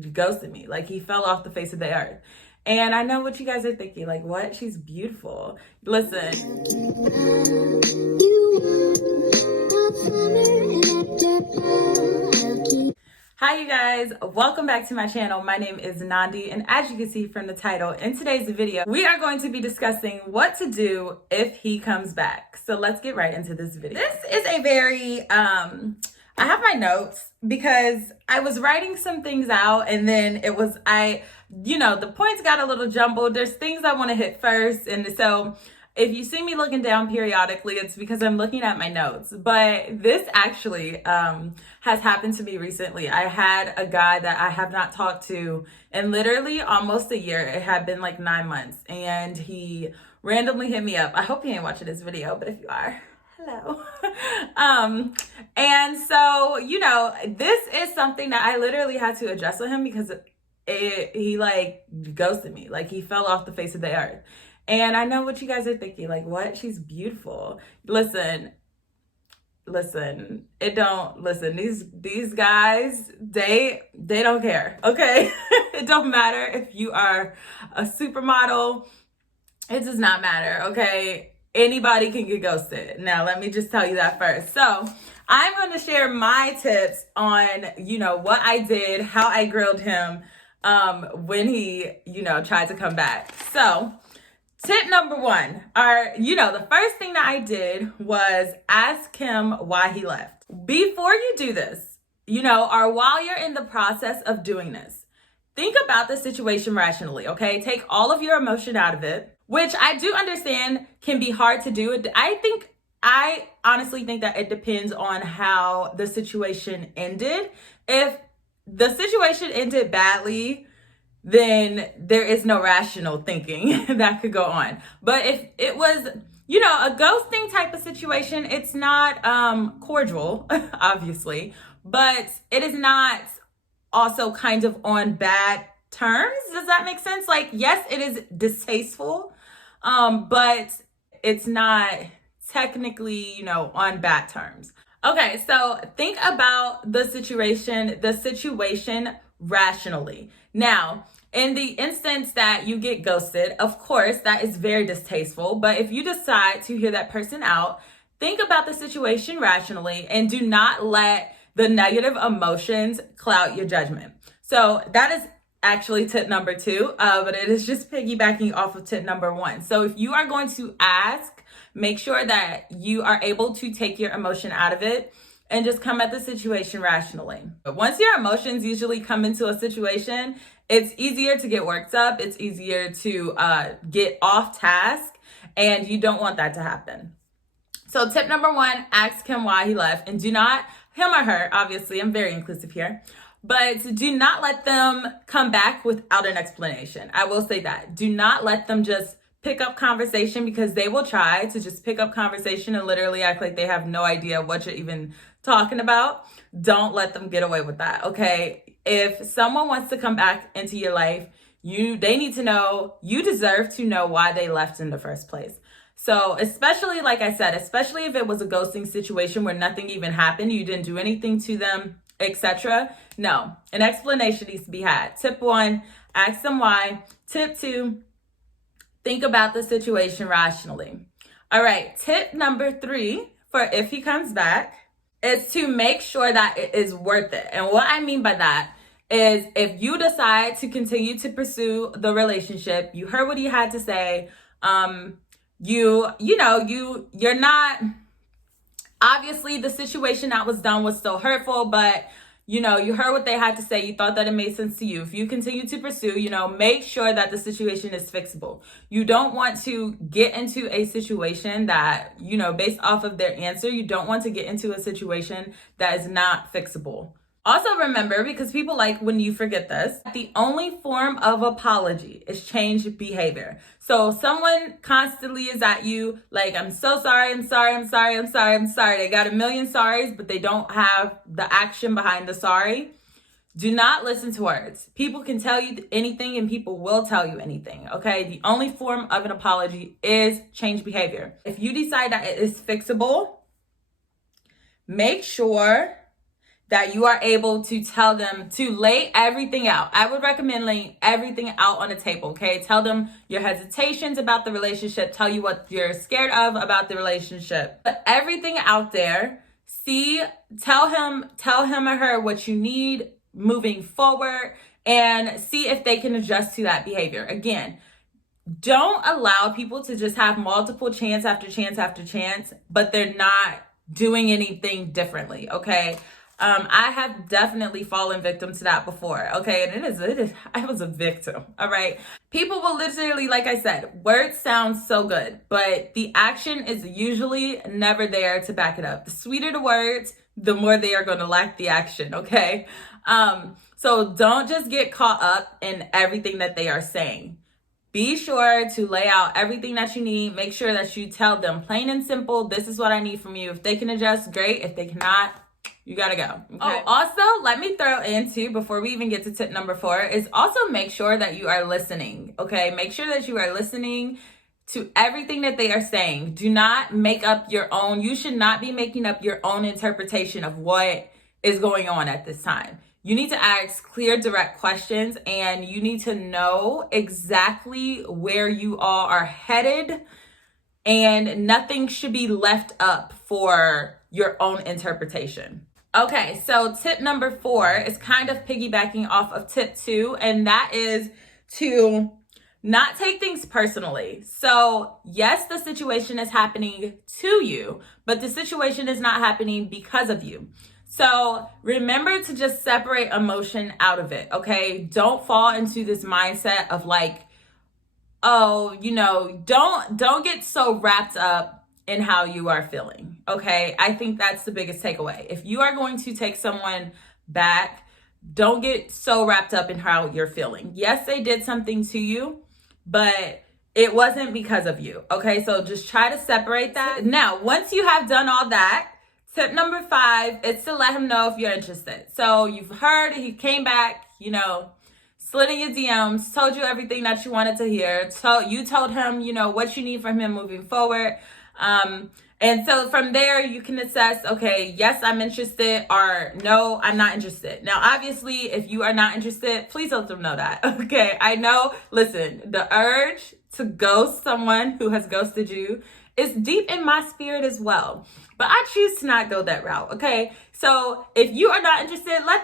ghosted me. Like, he fell off the face of the earth. And I know what you guys are thinking, like, what? She's beautiful. Listen. Hi you guys, welcome back to my channel. My name is Nandi, and as you can see from the title, in today's video, we are going to be discussing what to do if he comes back. So let's get right into this video. This is a very, I have my notes because I was writing some things out and then the points got a little jumbled. There's things I want to hit first. And so if you see me looking down periodically, it's because I'm looking at my notes. But this actually has happened to me recently. I had a guy that I have not talked to in literally almost a year. It had been like 9 months. And he randomly hit me up. I hope you ain't watching this video, but if you are, hello. And so, this is something that I literally had to address with him because he like ghosted me. Like, he fell off the face of the earth. And I know what you guys are thinking, like, what? She's beautiful. Listen, these guys, they don't care, okay? It don't matter if you are a supermodel. It does not matter, okay? Anybody can get ghosted. Now, let me just tell you that first. So I'm going to share my tips on, what I did, how I grilled him when he, tried to come back. So tip number one, the first thing that I did was ask him why he left. Before you do this, or while you're in the process of doing this, think about the situation rationally, okay? Take all of your emotion out of it, which I do understand can be hard to do. I honestly think that it depends on how the situation ended. If the situation ended badly, then there is no rational thinking that could go on. But if it was, a ghosting type of situation, it's not cordial, obviously, but it is not also kind of on bad terms. Does that make sense? Like, yes, it is distasteful, but it's not technically, on bad terms. Okay, so think about the situation rationally. Now, in the instance that you get ghosted, of course, that is very distasteful. But if you decide to hear that person out, think about the situation rationally and do not let the negative emotions cloud your judgment. So that is actually tip number 2, but it is just piggybacking off of tip number 1. So if you are going to ask, make sure that you are able to take your emotion out of it and just come at the situation rationally. But once your emotions usually come into a situation, it's easier to get worked up. It's easier to get off task, and you don't want that to happen. So tip number 1, ask him why he left, and do not, him or her, obviously, I'm very inclusive here, but do not let them come back without an explanation. I will say that. Do not let them just pick up conversation, because they will try to just pick up conversation and literally act like they have no idea what you're even talking about. Don't let them get away with that, okay? If someone wants to come back into your life, they need to know, you deserve to know why they left in the first place. So especially, like I said, especially if it was a ghosting situation where nothing even happened, you didn't do anything to them, etc. No, an explanation needs to be had. Tip 1, ask them why. Tip 2, think about the situation rationally. All right, tip number 3 for if he comes back is to make sure that it is worth it. And what I mean by that is, if you decide to continue to pursue the relationship, you heard what he had to say, you're not, obviously the situation that was done was still hurtful, but you heard what they had to say. You thought that it made sense to you. If you continue to pursue, make sure that the situation is fixable. You don't want to get into a situation that, based off of their answer, you don't want to get into a situation that is not fixable. Also remember, because people like when you forget this, the only form of apology is changed behavior. So someone constantly is at you like, I'm so sorry, I'm sorry, I'm sorry, I'm sorry, I'm sorry. They got a million sorries, but they don't have the action behind the sorry. Do not listen to words. People can tell you anything and people will tell you anything, okay? The only form of an apology is change behavior. If you decide that it is fixable, make sure that you are able to tell them to lay everything out. I would recommend laying everything out on the table, okay? Tell them your hesitations about the relationship, tell you what you're scared of about the relationship. Put everything out there. Tell him or her what you need moving forward, and see if they can adjust to that behavior. Again, don't allow people to just have multiple chance after chance after chance, but they're not doing anything differently, okay? I have definitely fallen victim to that before, okay? And I was a victim, all right? People will literally, like I said, words sound so good, but the action is usually never there to back it up. The sweeter the words, the more they are going to lack the action, okay? So don't just get caught up in everything that they are saying. Be sure to lay out everything that you need. Make sure that you tell them plain and simple, this is what I need from you. If they can adjust, great. If they cannot, you gotta go. Okay? Oh, also, let me throw in too, before we even get to tip number 4, is also make sure that you are listening, okay? Make sure that you are listening to everything that they are saying. Do not make up your own. You should not be making up your own interpretation of what is going on at this time. You need to ask clear, direct questions, and you need to know exactly where you all are headed, and nothing should be left up for your own interpretation. Okay, so tip number 4 is kind of piggybacking off of tip 2, and that is to not take things personally. So yes, the situation is happening to you, but the situation is not happening because of you. So remember to just separate emotion out of it, okay? Don't fall into this mindset of like, oh, don't get so wrapped up in how you are feeling, okay? I think that's the biggest takeaway. If you are going to take someone back, don't get so wrapped up in how you're feeling. Yes, they did something to you, but it wasn't because of you, okay? So just try to separate that. Now, once you have done all that, tip number 5 is to let him know if you're interested. So you've heard, he came back, slid in your DMs, told you everything that you wanted to hear. So you told him, what you need from him moving forward. And so from there, you can assess, okay, yes, I'm interested, or no, I'm not interested. Now, obviously, if you are not interested, please let them know that, okay? I know, listen, the urge to ghost someone who has ghosted you is deep in my spirit as well. But I choose to not go that route, okay? So if you are not interested, let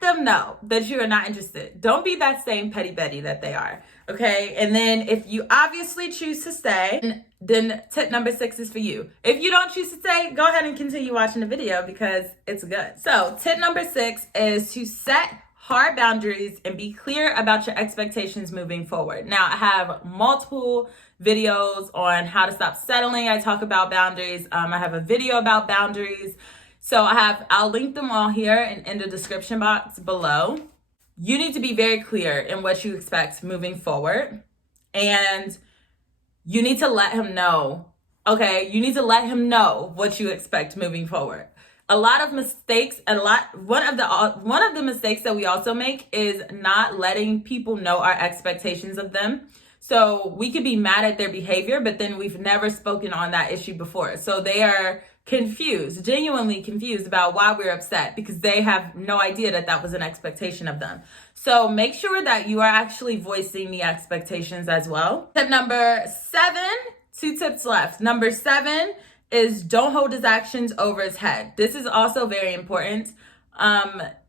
them know that you are not interested. Don't be that same petty Betty that they are, okay? And then if you obviously choose to stay, then tip number 6 is for you. If you don't choose to stay, go ahead and continue watching the video because it's good. So tip number 6 is to set hard boundaries and be clear about your expectations moving forward. Now, I have multiple videos on how to stop settling. I talk about boundaries. I have a video about boundaries. So I'll link them all here and in the description box below. You need to be very clear in what you expect moving forward. And you need to let him know, okay? You need to let him know what you expect moving forward. A lot of mistakes, one of the mistakes that we also make is not letting people know our expectations of them. So we could be mad at their behavior, but then we've never spoken on that issue before. So they are confused, genuinely confused about why we're upset because they have no idea that that was an expectation of them. So make sure that you are actually voicing the expectations as well. Tip number 7, 2 tips left. Number 7 is don't hold his actions over his head. This is also very important.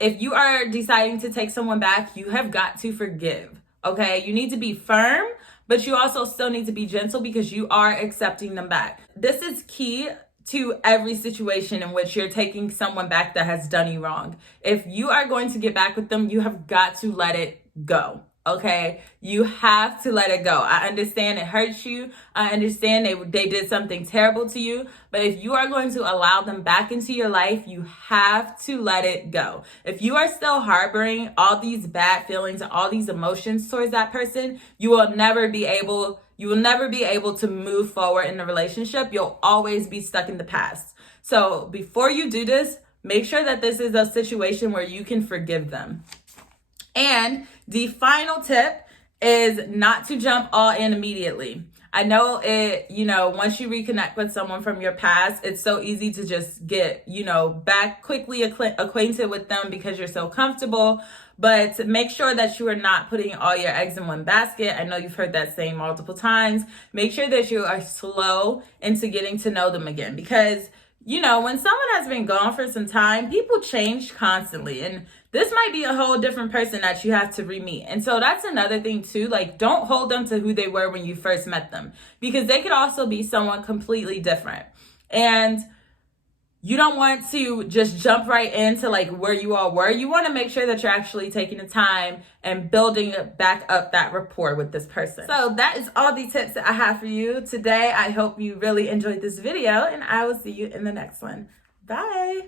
If you are deciding to take someone back, you have got to forgive, okay? You need to be firm, but you also still need to be gentle because you are accepting them back. This is key to every situation in which you're taking someone back that has done you wrong. If you are going to get back with them, you have got to let it go. Okay, you have to let it go. I understand it hurts you. I understand they did something terrible to you. But if you are going to allow them back into your life, you have to let it go. If you are still harboring all these bad feelings and all these emotions towards that person, you will never be able to move forward in the relationship. You'll always be stuck in the past. So before you do this, make sure that this is a situation where you can forgive them. And the final tip is not to jump all in immediately. I know it, once you reconnect with someone from your past, it's so easy to just get, back quickly acquainted with them because you're so comfortable. But make sure that you are not putting all your eggs in one basket. I know you've heard that saying multiple times. Make sure that you are slow into getting to know them again, because when someone has been gone for some time, people change constantly. And this might be a whole different person that you have to re-meet. And so that's another thing too. Like, don't hold them to who they were when you first met them, because they could also be someone completely different. And you don't want to just jump right into like where you all were. You want to make sure that you're actually taking the time and building back up that rapport with this person. So that is all the tips that I have for you today. I hope you really enjoyed this video, and I will see you in the next one. Bye.